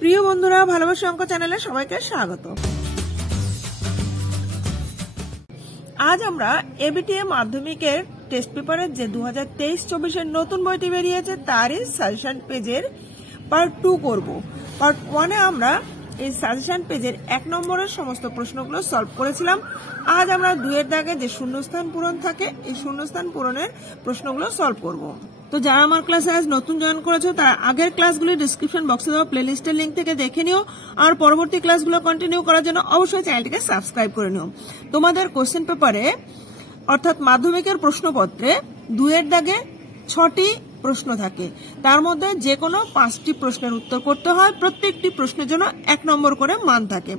প্রিয় বন্ধুরা, ভালোবাসা অঙ্ক চ্যানেলে সবাইকে স্বাগত। আজ আমরা এবিটিএ মাধ্যমিকের টেস্ট পেপারের যে 2023-24 নতুন বইটি বেরিয়েছে তারই সাজেশন পেজের পার্ট 2 করব। পার্ট 1-এ আমরা এই সাজেশন পেজের 1 নম্বরের সমস্ত প্রশ্নগুলো সলভ করেছিলাম। আজ আমরা 2-এর দাগে যে শূন্যস্থান পূরণ থাকে এই শূন্যস্থান পূরণের প্রশ্নগুলো সলভ করব। তো যারা আমার ক্লাসে আজ নতুন জয়েন করেছো তারা আগের ক্লাসগুলি ডিসক্রিপশন বক্সে দেওয়া প্লেলিস্টের লিংক থেকে দেখে নিও, আর পরবর্তী ক্লাসগুলো কন্টিনিউ করার জন্য অবশ্যই চ্যানেলটিকে সাবস্ক্রাইব করে নিও। তোমাদের কোশ্চেন পেপারে অর্থাৎ মাধ্যমিকের প্রশ্নপত্রে 2-এর দাগে 6টি প্রশ্ন থাকে, তার মধ্যে যে কোনো 5টি প্রশ্নের উত্তর করতে হয়। প্রত্যেকটি প্রশ্নের জন্য 1 নম্বর করে মান থাকে।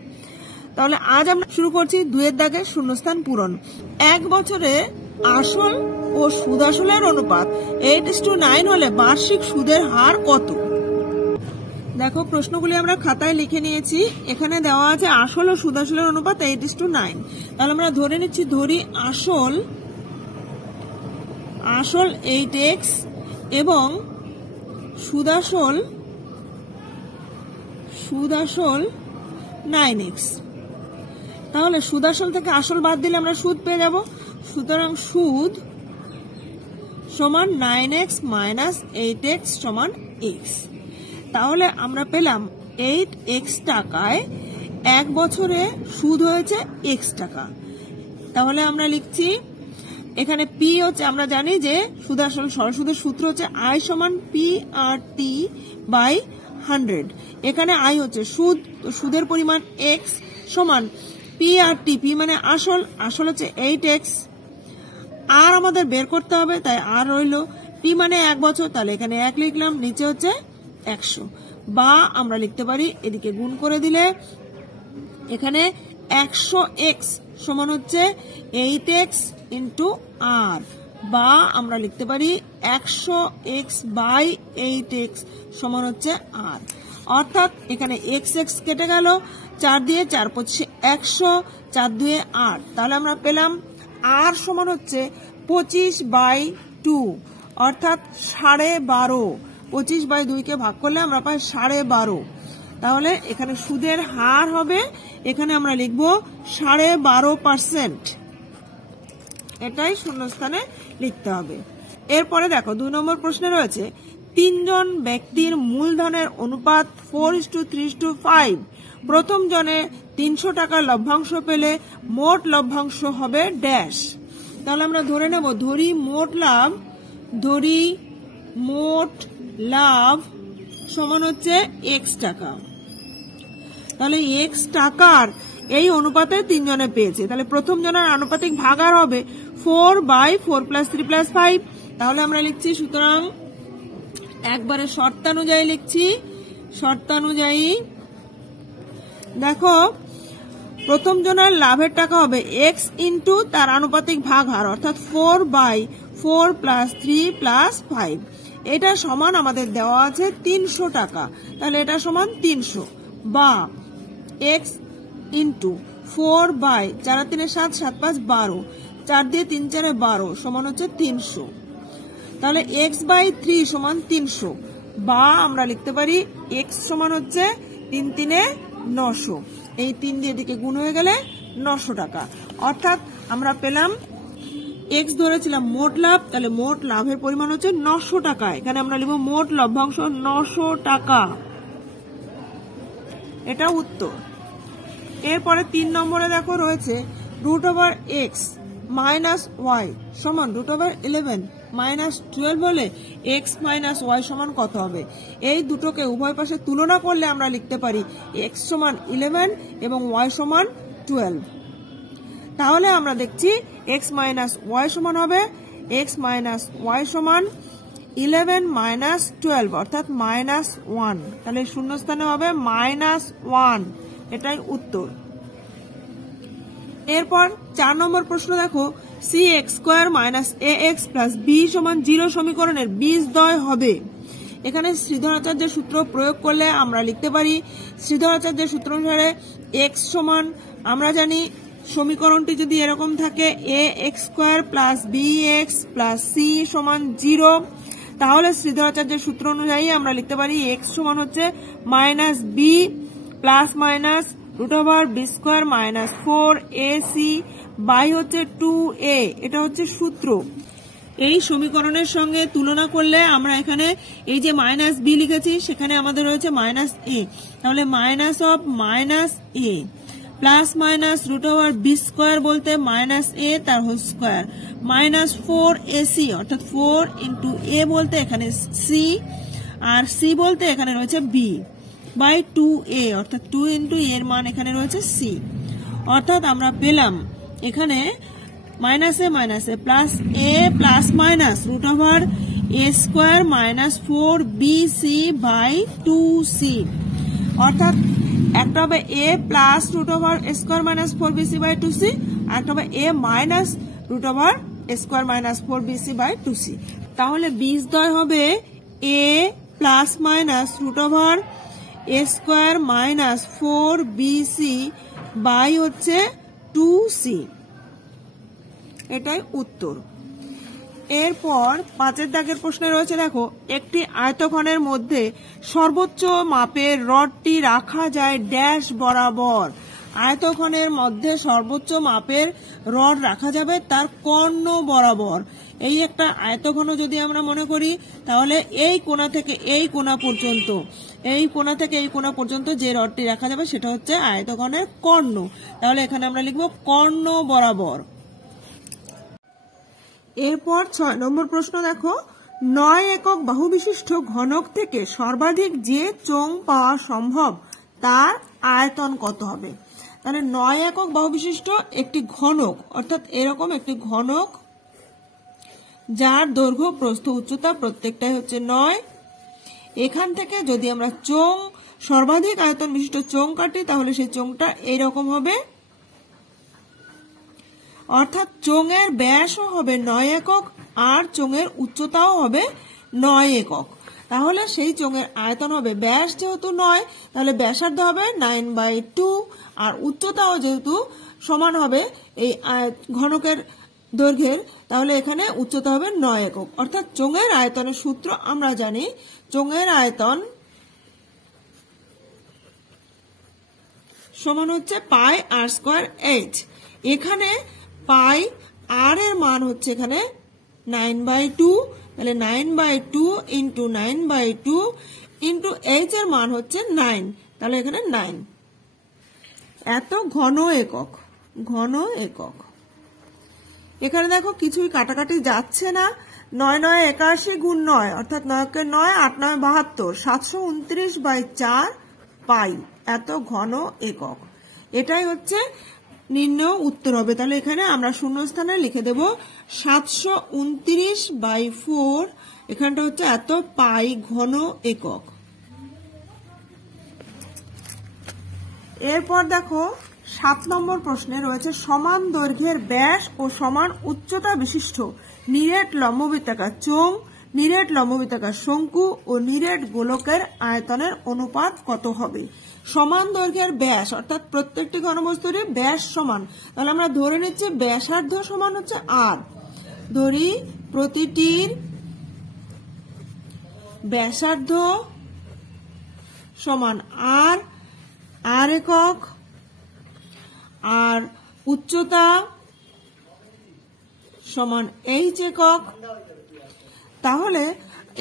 তাহলে আজ আমরা শুরু করছি 2-এর দাগে শূন্যস্থান পূরণ। 1 বছরে আসল ও সুদ আসলের অনুপাত 8:9 হলে বার্ষিক সুদের হার কত? দেখো, প্রশ্নগুলি আমরা খাতায় লিখে নিয়েছি। এখানে দেওয়া আছে আসল ও সুদ আসলের অনুপাত 8:9। তাহলে আমরা ধরে নিচ্ছি, ধরি আসল 8x এবং সুদ আসল 9x। তাহলে সুদ আসল থেকে আসল বাদ দিলে আমরা সুদ পেয়ে যাব। সুতরাং সুদ সমান 9x মাইনাস 8x সমান x। তাহলে আমরা পেলাম 8x টাকায় 1 বছরে সুদ হয়েছে x টাকা। তাহলে আমরা লিখছি, এখানে p হচ্ছে, আমরা জানি যে সুদ আসল সরল সুদের সূত্র হচ্ছে I সমান p/t বাই 100। এখানে I হচ্ছে সুদ, তো সুদের পরিমাণ x সমান p/t। p মানে আসল হচ্ছে 8x, আর আমাদের বের করতে হবে, তাই আর রইল। p মানে 1 বছর, তাহলে এখানে 1 লিখলাম, নিচে হচ্ছে 100। বা আমরা লিখতে পারি, এদিকে গুণ করে দিলে এখানে 100x সমান হচ্ছে 8x ইন্টু r, বা আমরা লিখতে পারি 100x বাই 8x সমান হচ্ছে r। অর্থাৎ এখানে x কেটে গেল, 4 দিয়ে 4 পঁচিশে 100, 4 দুয়ে 8। তাহলে আমরা পেলাম r সমান হচ্ছে 25/2, অর্থাৎ 12.5। 25/2 কে ভাগ করলে আমরা পাই 12.5। তাহলে এখানে সুদের হার হবে, এখানে আমরা লিখব 12.5%। এটাই শূন্যস্থানে লিখতে হবে। এরপরে দেখো, 2 নম্বর প্রশ্নে রয়েছে 3 জন ব্যক্তির মূলধনের অনুপাত 4:3:5। প্রথম জনে 300 টাকা লভ্যাংশ পেলে মোট লভ্যাংশ হবে ড্যাশ। তাহলে আমরা ধরে নেব, ধরি মোট লাভ সমান হচ্ছে x টাকা। তাহলে x টাকার এই অনুপাতে 3 জনে পেয়েছে। তাহলে প্রথম জনের আনুপাতিক ভাগার হবে 4/4 + 3 + 5। তাহলে আমরা লিখছি, সুতরাং একবারে শর্তানুযায়ী লিখছি। শর্তানুযায়ী দেখো, প্রথম জনের লাভের টাকা হবে x ইন্টু তার আনুপাতিক ভাগ হার, অর্থাৎ 4/4 + 3 + 5। এটা সমান আমাদের দেওয়া আছে 300 টাকা। তাহলে এটা সমান 300, বা x ইন্টু 4/4 × 3 = 7, 7 × 5 = 12, 4 দিয়ে 3 × 4 = 12 সমান হচ্ছে 300। তাহলে x/3 সমান 300, বা আমরা লিখতে পারি x সমান হচ্ছে 3 × 3 = 900। এই 3 দিয়ে দিকে গুণ হয়ে গেলে 900 টাকা। অর্থাৎ আমরা পেলাম, x ধরেছিলাম মোট লাভ, তাহলে মোট লাভের পরিমাণ হচ্ছে 900 টাকা। এখানে আমরা লিখব মোট লভ্যাংশ 900 টাকা। এটা উত্তর। এরপরে 3 নম্বরে দেখো রয়েছে √x - y সমান √11 - 12 হলে x - y সমান কত হবে? এই দুটোকে উভয় পাশে তুলনা করলে আমরা লিখতে পারি x সমান 11 এবং y সমান 12। তাহলে আমরা দেখছি x - y সমান হবে x - y সমান 11 - 12, অর্থাৎ -1। তাহলে শূন্যস্থানে হবে -1। এটাই উত্তর। এরপর 4 নম্বর প্রশ্ন দেখো, cx² - ax + b = 0 সমীকরণের বীজদ্বয় হবে। এখানে শ্রীধরাচার্যের সূত্র প্রয়োগ করলে আমরা লিখতে পারি, শ্রীধরাচার্যের সূত্র অনুসারে x সমান, আমরা জানি সমীকরণটি যদি এরকম থাকে ax² + bx + c = 0, তাহলে শ্রীধরাচার্যের সূত্র অনুযায়ী আমরা লিখতে পারি এক্স সমান হচ্ছে minus B plus minus √b² minus 4ac by হচ্ছে 2a। এটা হচ্ছে সূত্র। এই সমীকরণের সঙ্গে তুলনা করলে আমরা এখানে এই যে মাইনাস বি লিখেছি সেখানে আমাদের রয়েছে মাইনাস এ, তাহলে minus of minus A plus minus √b² বলতে মাইনাস এ তার হোল স্কোয়ার মাইনাস 4ac অর্থাৎ 4 ইন্টু এ বলতে এখানে সি আর সি বলতে এখানে রয়েছে বি বাই 2a অর্থাৎ 2 ইন্টু এর মান এখানে রয়েছে সি। অর্থাৎ আমরা পেলাম এখানে minus A plus A plus minus √a² minus 4bc by 2c। অর্থাৎ একটা হবে a plus √a² minus 4bc by 2c, একটা হবে a minus √a² minus 4bc by 2c। তাহলে বীজদ্বয় হবে a plus minus √a² minus 4bc by হচ্ছে 2c। এটাই উত্তর। এরপর 5 দাগের প্রশ্নে রয়েছে, দেখো একটি আয়তঘনের মধ্যে সর্বোচ্চ মাপের রডটি রাখা যায় ড্যাশ বরাবর। আয়তঘনের মধ্যে সর্বোচ্চ মাপের রড রাখা যাবে তার কর্ণ বরাবর। এই একটা আয়তঘন যদি আমরা মনে করি তাহলে এই কোণা থেকে এই কোণা পর্যন্ত, এই কোণা থেকে এই কোণা পর্যন্ত যে রডটি রাখা যাবে সেটা হচ্ছে আয়তঘনের কর্ণ। তাহলে এখানে আমরা লিখব কর্ণ বরাবর। এরপর 6 নম্বর প্রশ্ন, দেখো 9 একক বাহু বিশিষ্ট ঘনক থেকে সর্বাধিক যে চোঙ পাওয়া সম্ভব তার আয়তন কত হবে। তাহলে 9 একক বাহু বিশিষ্ট একটি ঘনক অর্থাৎ এরকম একটি ঘনক যার দৈর্ঘ্য প্রস্থ উচ্চতা প্রত্যেকটাই হচ্ছে 9। এখান থেকে যদি আমরা চোঙ সর্বাধিক আয়তন বিশিষ্ট চোঙ কাটি তাহলে সেই চোঙটা এইরকম হবে, অর্থাৎ চোঙের ব্যাসও হবে 9 একক আর চোঙের উচ্চতাও হবে 9 একক। তাহলে সেই চোঙের আয়তন হবে, ব্যাস যেহেতু 9 তাহলে ব্যাসার্ধ হবে 9/2 আর উচ্চতাও যেহেতু সমান হবে এই ঘনকের দৈর্ঘ্যের, তাহলে এখানে উচ্চতা হবে 9 একক। অর্থাৎ চোঙের আয়তনের সূত্র আমরা জানি, চোঙের আয়তন সমান হচ্ছে πr²h। এখানে পাই আর এর মান হচ্ছে এখানে 9/2, তাহলে 9/2 ইন্টু 9/2 ইন্টু এইচ এর মান হচ্ছে 9, তাহলে এখানে 9। এত ঘন একক, ঘন একক। এখানে দেখো কিছুই কাটাকাটি যাচ্ছে না, 9 9 81 গুণ 9 অর্থাৎ 9 9 8 9 72 729/4 পাই এত ঘন একক। এটাই হচ্ছে নির্ণয় উত্তর হবে। তাহলে এখানে আমরা শূন্যস্থানে লিখে দেব 729/4, এখানটা হচ্ছে এত পাই ঘন একক। এরপর দেখো 7 নম্বর প্রশ্নে রয়েছে সমান দৈর্ঘ্যের ব্যাস ও সমান উচ্চতা বিশিষ্ট নিরেট লম্ববৃত্তাকার চোঙ, নিরেট লম্ববৃত্তাকার শঙ্কু ও নিরেট গোলকের আয়তনের অনুপাত কত হবে। সমান দৈর্ঘ্যের ব্যাস অর্থাৎ প্রত্যেকটি ঘনবস্তুরই ব্যাস সমান, তাহলে আমরা ধরে নিচ্ছি ব্যাসার্ধ সমান হচ্ছে আর, ধরি প্রতিটির ব্যাসার্ধ সমান আর একক আর উচ্চতা সমান এইচ একক। তাহলে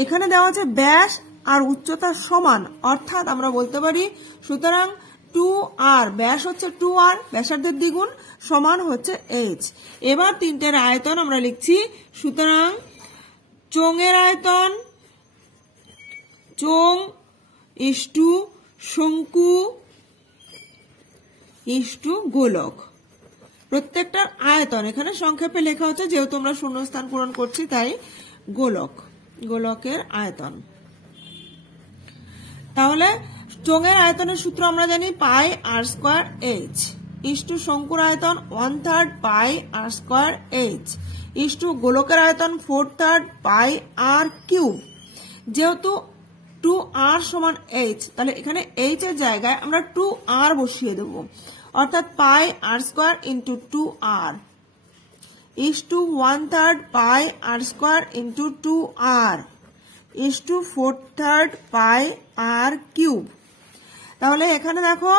এখানে দেওয়া আছে ব্যাস আর উচ্চতা সমান, অর্থাৎ আমরা বলতে পারি সুতরাং 2r, ব্যাস হচ্ছে 2r ব্যাসার্ধের দ্বিগুণ সমান হচ্ছে h। এবার তিনটের আয়তন আমরা লিখছি, সুতরাং চোঙের আয়তন চোঙ ইস্টু শঙ্কু ইস্টু গোলক, প্রত্যেকটার আয়তন এখানে সংক্ষেপে লেখা হচ্ছে যেহেতু আমরা শূন্যস্থান পূরণ করছি তাই গোলক, গোলকের আয়তন। তাহলে চোঙের আয়তনের সূত্র আমরা জানি πr²h ইস্টু শঙ্কুর আয়তন 1/3 πr²h ইস্টু গোলকের আয়তন 4/3 πr³। যেহেতু 2r সমান h, তাহলে এখানে h এর জায়গায় আমরা 2r বসিয়ে দেব, অর্থাৎ πr² into 2r is to 1/3 πr² into 2r is to 4/3 pi r cube. তাহলে এখানে দেখো,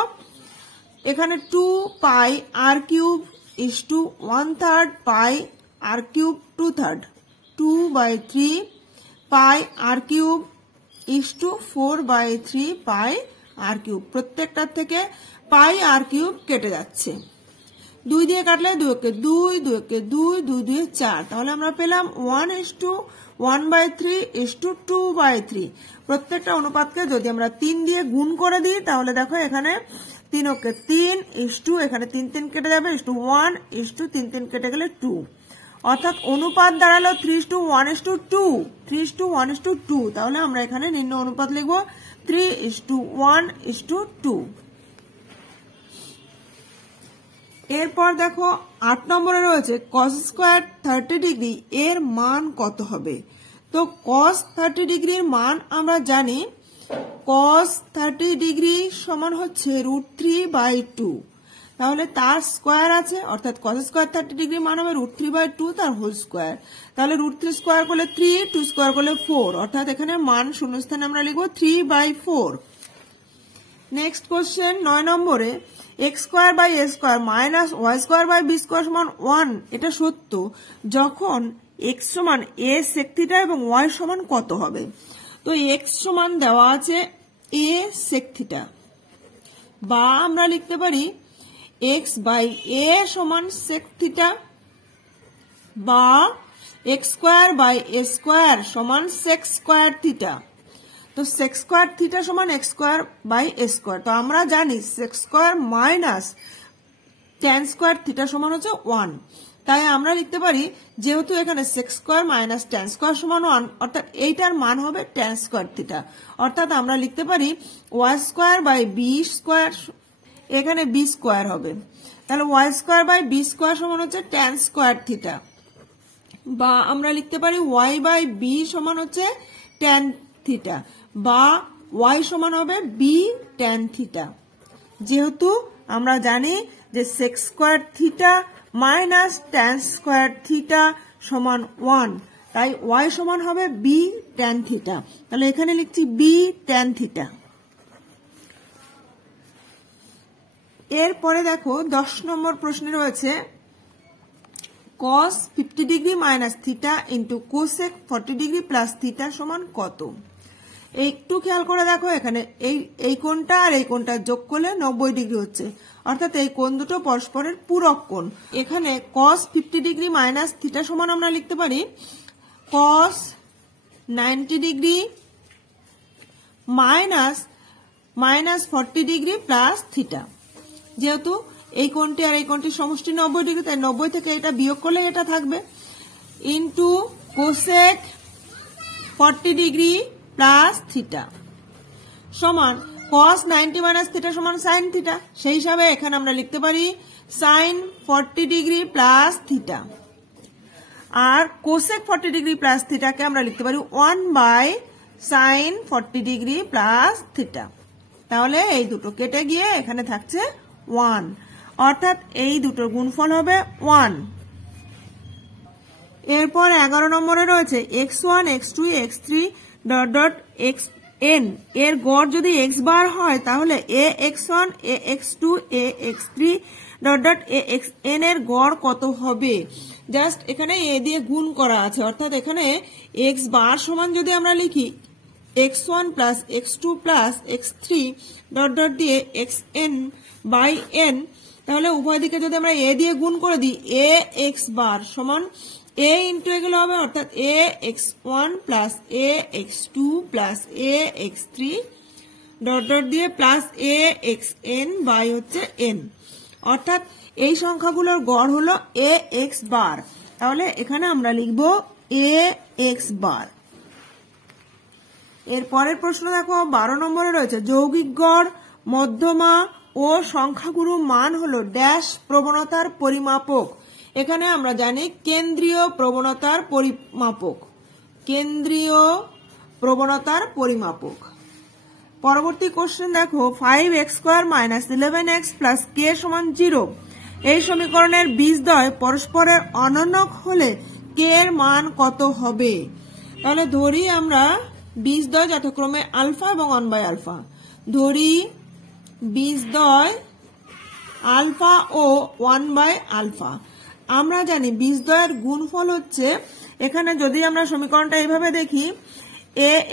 এখানে 2 pi r cube is to 1/3 pi r cube 2/3, 2/3 pi r cube is to 4/3 pi r cube. প্রত্যেকটার থেকে পাই আর কিউব কেটে যাচ্ছে, 2 দিয়ে কাটলে 2 একে 2, 2 একে 2, 2 2 4। তাহলে আমরা পেলাম 1:1/3 ইস টু 2/3। প্রত্যেকটা অনুপাতকে যদি আমরা 3 দিয়ে গুণ করে দিই তাহলে দেখো এখানে 3 ওকে 3 ইস টু, এখানে 3 3 কেটে যাবে, ইস টু 1 ইস টু 3 3 কেটে গেলে 2। অর্থাৎ অনুপাত দাঁড়ালো 3:1:2, 3:1:2। তাহলে আমরা এখানে নিম্ন অনুপাত লিখবো 3:1:2। এরপর দেখো 8 নম্বরে রয়েছে cos স্কয়ার 30 ডিগ্রি এর মান কত হবে। তো cos 30 ডিগ্রির মান আমরা জানি, cos 30 ডিগ্রি সমান হচ্ছে √3/2। তাহলে তার স্কয়ার আছে, অর্থাৎ cos স্কয়ার 30 ডিগ্রি মান হবে √3/2 তার হোল স্কয়ার। তাহলে √3 স্কয়ার করলে 3, 2 স্কয়ার করলে 4, অর্থাৎ এখানে মান শূন্যস্থানে আমরা লিখবো 3/4। নেক্সট কোশ্চেন 9 নম্বরে x²/a² মাইনাস y²/b² সমান 1। এটা সত্য যখন x সমান a sec θ এবং y সমান কত হবে। তো x সমান দেওয়া আছে a sec θ, বা আমরা লিখতে পারি x/a সমান sec θ, বা x²/a² সমান sec স্কয়ার θ। তো sec স্কয়ার θ সমান x²/a²। তো আমরা জানি sec square minus tan square θ সমান হচ্ছে 1। তাই আমরা লিখতে পারি যেহেতু এখানে sec square minus tan square সমান 1, অর্থাৎ এইটার মান হবে tan স্কয়ার θ। অর্থাৎ আমরা লিখতে পারি y²/b², এখানে b স্কয়ার হবে, তাহলে y²/b² সমান হচ্ছে tan স্কয়ার θ, বা আমরা লিখতে পারি y/b সমান হচ্ছে tan θ, বা y সমান হবে b tan θ। যেহেতু আমরা জানি যে sec square θ minus tan square θ সমান 1, তাই y সমান হবে b tan θ। তাহলে এখানে লিখছি b tan θ। এরপরে দেখো 10 নম্বর প্রশ্নে রয়েছে cos 50 degree minus θ into cosec 40 degree plus θ সমান কত। একটু খেয়াল করে দেখো, এখানে এই কোণটা আর এই কোণটা যোগ করলে 90 ডিগ্রি হচ্ছে, অর্থাৎ এই কোণ দুটো পরস্পরের পূরক কোণ। এখানে cos 50 ডিগ্রি মাইনাস θ সমান আমরা লিখতে পারি cos 90 degree minus 40 degree plus θ। যেহেতু এই কোণটি আর এই কোণটির সমষ্টি 90 ডিগ্রি, তাই 90 থেকে এটা বিয়োগ করলে এটা থাকবে, ইন্টু cosec 40 ডিগ্রি প্লাস θ সমান cos 90 মাইনাস θ সমান sin θ। সেই হিসাবে এখানে আমরা লিখতে পারি sin 40 ডিগ্রি প্লাস θ, আর cosec 40 ডিগ্রি প্লাস θ কে আমরা লিখতে পারি 1/sin 40 ডিগ্রি প্লাস θ। তাহলে এই দুটো কেটে গিয়ে এখানে থাকছে 1, অর্থাৎ এই দুটোর গুণফল হবে 1। এরপর 11 নম্বরে রয়েছে x1 x2 x3 xn এর গড় যদি x বার হয় তাহলে ax1 ax2 ax3 axn এর গড় কত হবে। জাস্ট এখানে a দিয়ে গুণ করা আছে, অর্থাৎ এখানে x বার সমান যদি আমরা লিখি x1 plus x2 plus x3 দিয়ে xn/n, তাহলে উভয় দিকে যদি আমরা a দিয়ে গুণ করে দিই ax বার সমান a ইন্টু এগুলো হবে, অর্থাৎ ax1 plus ax2 plus ax3 দিয়ে প্লাস axn বাই হচ্ছে n, অর্থাৎ এই সংখ্যাগুলোর গড় হলো ax বার। তাহলে এখানে আমরা লিখব ax বার। এর পরের প্রশ্ন দেখো 12 নম্বরে রয়েছে যৌগিক গড়, মধ্যমা ও সংখ্যাগুরু মান হলো ড্যাশ প্রবণতার পরিমাপক। এখানে আমরা জানি কেন্দ্রীয় প্রবণতার পরিমাপক, কেন্দ্রীয় প্রবণতার পরিমাপক। পরবর্তী কোশ্চেন দেখো 5x² minus 11x plus k সমান 0 এই সমীকরণের বীজদ্বয় পরস্পরের অনন্যক হলে k এর মান কত হবে। তাহলে ধরি আমরা বীজদ্বয় যথাক্রমে আলফা এবং 1/α। ধরি বীজদ্বয় আলফা ও 1/α। আমরা জানি বীজদ্বয়ের গুণফল হচ্ছে, এখানে যদি আমরা সমীকরণটা এইভাবে দেখি,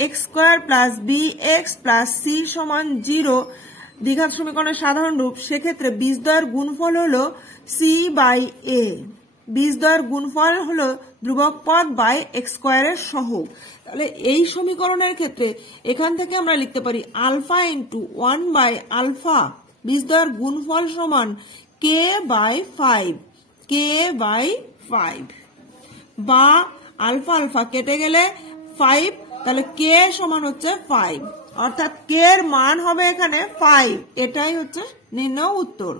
ax² + bx + c = 0 দ্বিঘাত সমীকরণের সাধারণ রূপ, সেক্ষেত্রে বীজদ্বয়ের গুণফল হলো c/a। বীজদ্বয়ের গুণফল হলো ধ্রুবক পদ বাই x² এর সহগ। তাহলে এই সমীকরণের ক্ষেত্রে এখান থেকে আমরা লিখতে পারি আলফা ইন্টু 1/α বীজদ্বয়ের গুণফল সমান k/5, k/5, বা আলফা আলফা কেটে গেলে 5, তাহলে k সমান হচ্ছে 5, অর্থাৎ k এর মান হবে এখানে 5। এটাই হচ্ছে নির্ণয় উত্তর।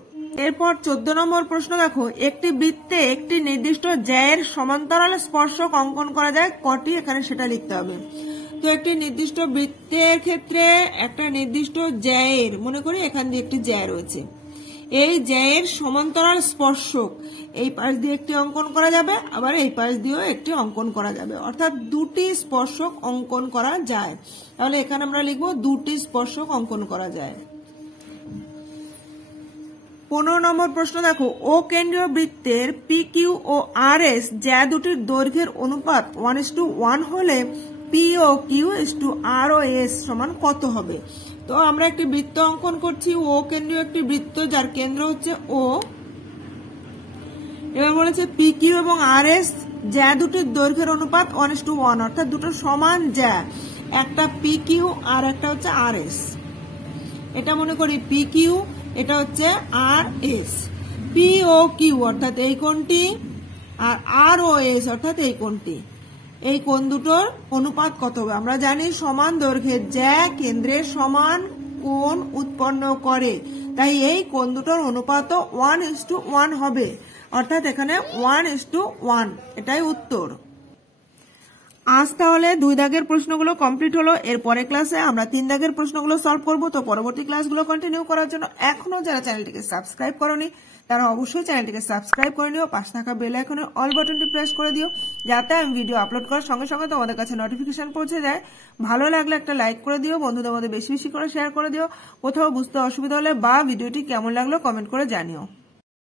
এরপর 14 নম্বর প্রশ্ন দেখো, একটি বৃত্তে একটি নির্দিষ্ট জ্যায়ের সমান্তরাল স্পর্শক অঙ্কন করা যায় কটি, এখানে সেটা লিখতে হবে। তো একটি নির্দিষ্ট বৃত্তের ক্ষেত্রে একটা নির্দিষ্ট জ্যায়ের, মনে করি এখান দিয়ে একটি জ্যা রয়েছে, এই জ্যায়ের সমান্তরাল স্পর্শক এই পাশ দিয়ে একটি অঙ্কন করা যাবে, আবার এই পাশ দিয়েও একটি অঙ্কন করা যাবে, অর্থাৎ দুটি স্পর্শক অঙ্কন করা যায়। তাহলে এখানে আমরা লিখবো দুটি স্পর্শক অঙ্কন করা যায়। 15 নম্বর প্রশ্ন দেখো, ও কেন্দ্রীয় বৃত্তের PQ ও RS জ্যা দুটির দৈর্ঘ্যের অনুপাত 1:1 হলে POQ R ও S সমান কত হবে? তো আমরা একটি বৃত্ত অঙ্কন করছি, ও কেন্দ্রীয় একটি বৃত্ত যার কেন্দ্র হচ্ছে O। এবার বলেছে PQ এবং RS জ্যা দুটির দৈর্ঘ্যের অনুপাত 1:1, অর্থাৎ দুটো সমান জ্যা, একটা PQ আর একটা হচ্ছে RS। এটা মনে করি PQ, এটা হচ্ছে RS। POQ অর্থাৎ এই কোণটি, আর ROS অর্থাৎ এই কোণটি, এই কোণ দুটোর অনুপাত কত হবে? আমরা জানি সমান দৈর্ঘ্যের জ্যা কেন্দ্রে সমান কোণ উৎপন্ন করে, তাই এই কোণ দুটোর অনুপাত 1:1 হবে, অর্থাৎ এখানে 1:1, এটাই উত্তর। আজ তাহলে 2 দাগের প্রশ্নগুলো কমপ্লিট হলো। এর পরের ক্লাসে আমরা 3 দাগের প্রশ্নগুলো সলভ করব। তো পরবর্তী ক্লাসগুলো কন্টিনিউ করার জন্য এখনো যারা চ্যানেলটিকে সাবস্ক্রাইব করোনি তারা অবশ্যই চ্যানেলটিকে সাবস্ক্রাইব করে নিও, পাশে থাকা বেল আইকনের অল বাটনটি প্রেস করে দিও, যাতে আমি ভিডিও আপলোড করার সঙ্গে সঙ্গে তোমাদের কাছে নোটিফিকেশন পৌঁছে যায়। ভালো লাগলে একটা লাইক করে দিও, বন্ধুদের মধ্যে বেশি বেশি করে শেয়ার করে দিও। কোথাও বুঝতে অসুবিধা হলে বা ভিডিওটি কেমন লাগলো কমেন্ট করে জানিও।